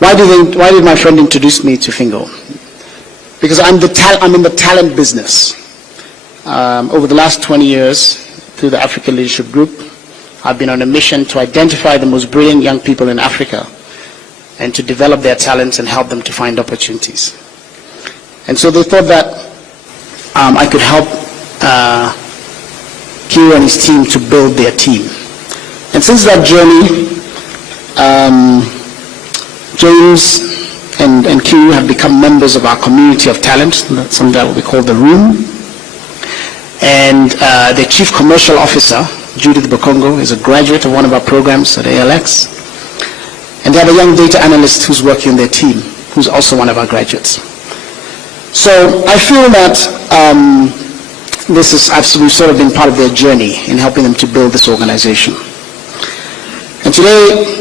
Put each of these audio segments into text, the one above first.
Why did my friend introduce me to Fingo? Because I'm in the talent business. Over the last 20 years, through the Africa Leadership Group, I've been on a mission to identify the most brilliant young people in Africa and to develop their talents and help them to find opportunities. And so they thought that I could help Q and his team to build their team. And since that journey, James and Q have become members of our community of talent, something that we call the Room. And the Chief Commercial Officer, Judith Bokongo, is a graduate of one of our programs at ALX. And they have a young data analyst who's working on their team, who's also one of our graduates. So I feel that this is absolutely sort of been part of their journey in helping them to build this organization. And today,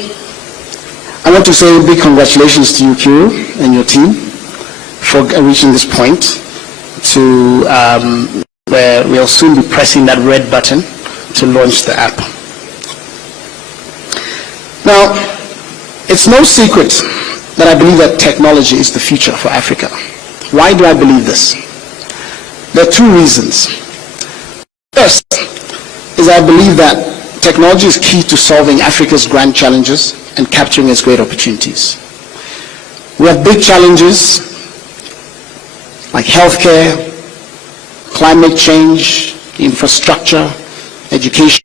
I want to say big congratulations to you, Q, and your team for reaching this point to where we'll soon be pressing that red button to launch the app. Now, it's no secret that I believe that technology is the future for Africa. Why do I believe this? There are two reasons. First is I believe that technology is key to solving Africa's grand challenges and capturing its great opportunities. We have big challenges like healthcare, climate change, infrastructure, education,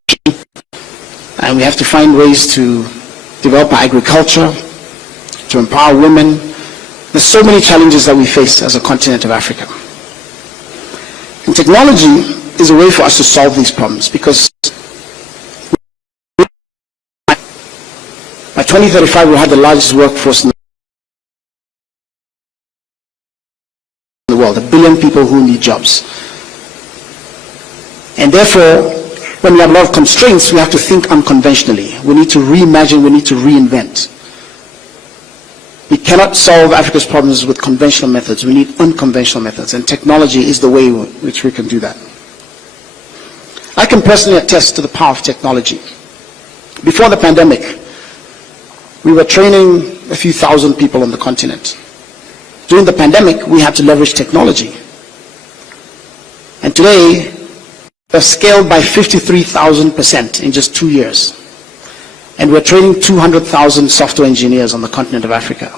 and we have to find ways to develop our agriculture, to empower women. There's so many challenges that we face as a continent of Africa. And technology is a way for us to solve these problems, because by 2035 we'll have the largest workforce in the world, 1 billion people who need jobs. And therefore, when we have a lot of constraints, we have to think unconventionally. We need to reimagine, we need to reinvent. We cannot solve Africa's problems with conventional methods. We need unconventional methods, and technology is the way in which we can do that. I can personally attest to the power of technology. Before the pandemic, we were training a few thousand people on the continent. During the pandemic, we had to leverage technology. And today, we've scaled by 53,000% in just 2 years. And we're training 200,000 software engineers on the continent of Africa.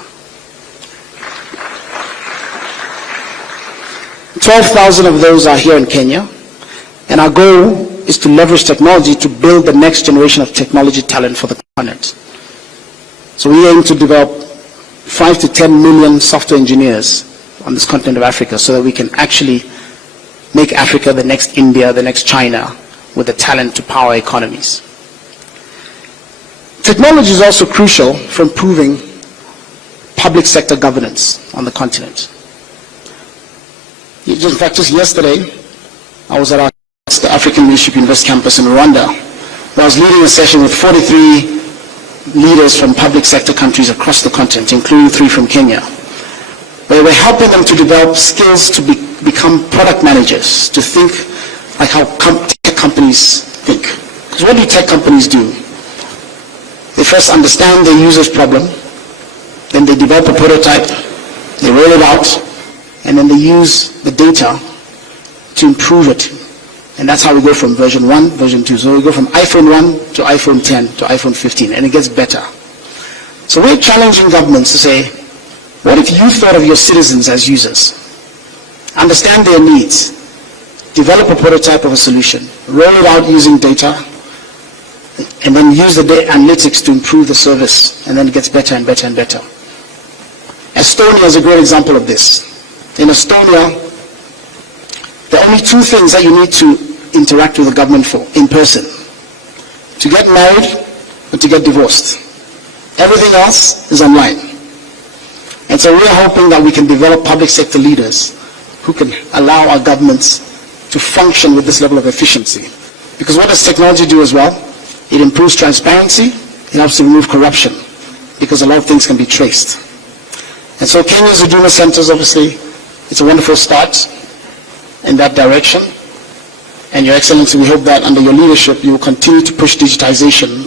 12,000 of those are here in Kenya. And our goal is to leverage technology to build the next generation of technology talent for the continent. So we aim to develop 5 to 10 million software engineers on this continent of Africa so that we can actually make Africa the next India, the next China, with the talent to power economies. Technology is also crucial for improving public sector governance on the continent. In fact, just yesterday, I was at the African Leadership University campus in Rwanda, where I was leading a session with 43 leaders from public sector countries across the continent, including 3 from Kenya, where we're helping them to develop skills to become product managers, to think like how tech companies think. Because what do tech companies do? They first understand their user's problem, then they develop a prototype, they roll it out, and then they use the data to improve it. And that's how we go from version 1, version 2. So we go from iPhone 1 to iPhone 10 to iPhone 15, and it gets better. So we're challenging governments to say, what if you thought of your citizens as users? Understand their needs, develop a prototype of a solution, roll it out using data, and then use the analytics to improve the service, and then it gets better and better and better. Estonia is a great example of this. In Estonia, there are only 2 things that you need to interact with the government for in person: to get married or to get divorced. Everything else is online. And so we're hoping that we can develop public sector leaders who can allow our governments to function with this level of efficiency. Because what does technology do as well? It improves transparency, it helps to remove corruption, because a lot of things can be traced. And so Kenya's Huduma Centers, obviously, it's a wonderful start in that direction. And Your Excellency, we hope that under your leadership, you will continue to push digitization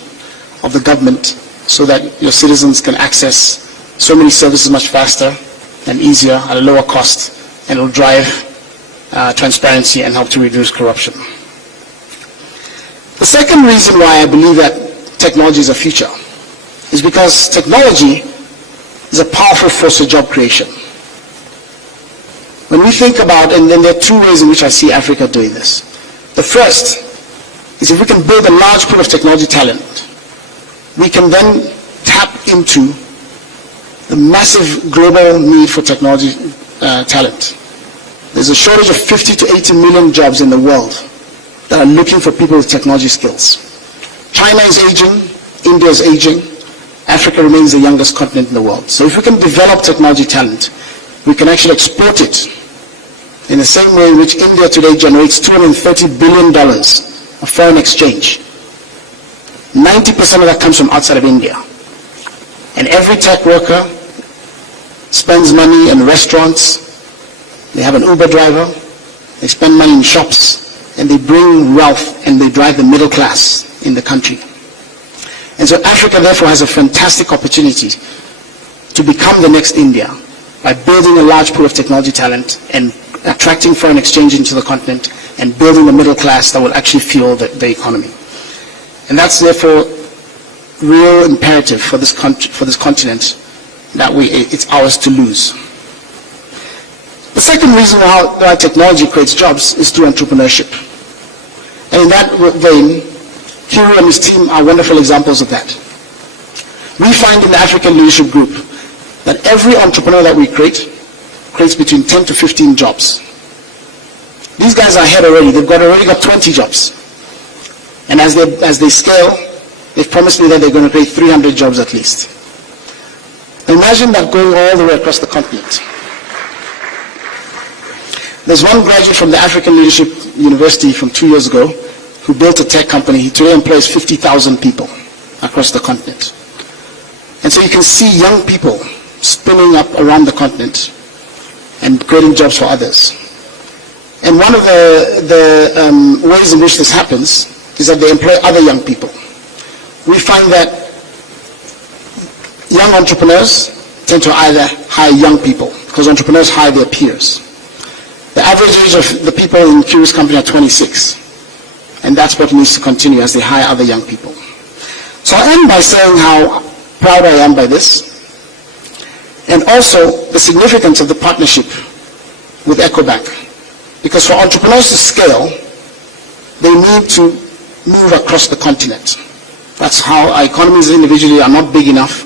of the government so that your citizens can access so many services much faster and easier at a lower cost, and it will drive transparency and help to reduce corruption. The second reason why I believe that technology is a future is because technology is a powerful force of job creation. When we think about, and then there are two ways in which I see Africa doing this. The first is if we can build a large pool of technology talent, we can then tap into the massive global need for technology talent. There's a shortage of 50 to 80 million jobs in the world that are looking for people with technology skills. China is aging, India is aging, Africa remains the youngest continent in the world. So if we can develop technology talent, we can actually export it in the same way in which India today generates $230 billion of foreign exchange. 90% of that comes from outside of India. And every tech worker spends money in restaurants, they have an Uber driver, they spend money in shops, and they bring wealth and they drive the middle class in the country. And so Africa therefore has a fantastic opportunity to become the next India by building a large pool of technology talent and attracting foreign exchange into the continent and building the middle class that will actually fuel the economy. And that's therefore real imperative for this continent that it's ours to lose. The second reason why technology creates jobs is through entrepreneurship. And in that vein, Hiro and his team are wonderful examples of that. We find in the African Leadership Group that every entrepreneur that we creates between 10 to 15 jobs. These guys are ahead already. They've already got 20 jobs. And as they scale, they've promised me that they're going to create 300 jobs at least. Imagine that going all the way across the continent. There's one graduate from the African Leadership University from 2 years ago who built a tech company. He today employs 50,000 people across the continent. And so you can see young people spinning up around the continent and creating jobs for others. And one of the ways in which this happens is that they employ other young people. We find that young entrepreneurs tend to either hire young people, because entrepreneurs hire their peers. The average age of the people in Kiru's company are 26. And that's what needs to continue as they hire other young people. So I'll end by saying how proud I am by this, and also the significance of the partnership with EcoBank. Because for entrepreneurs to scale, they need to move across the continent. That's how our economies individually are not big enough,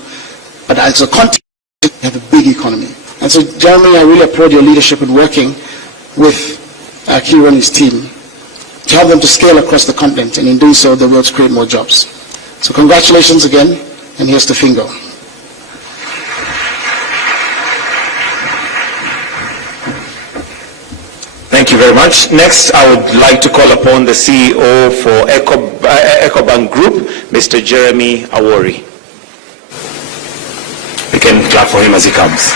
but as a continent, we have a big economy. And so, Jeremy, I really applaud your leadership in working with Kiro and his team to help them to scale across the continent, and in doing so, they will create more jobs. So congratulations again, and here's to Fingo. Thank you very much. Next, I would like to call upon the CEO for EcoBank Group, Mr. Jeremy Awori. We can clap for him as he comes.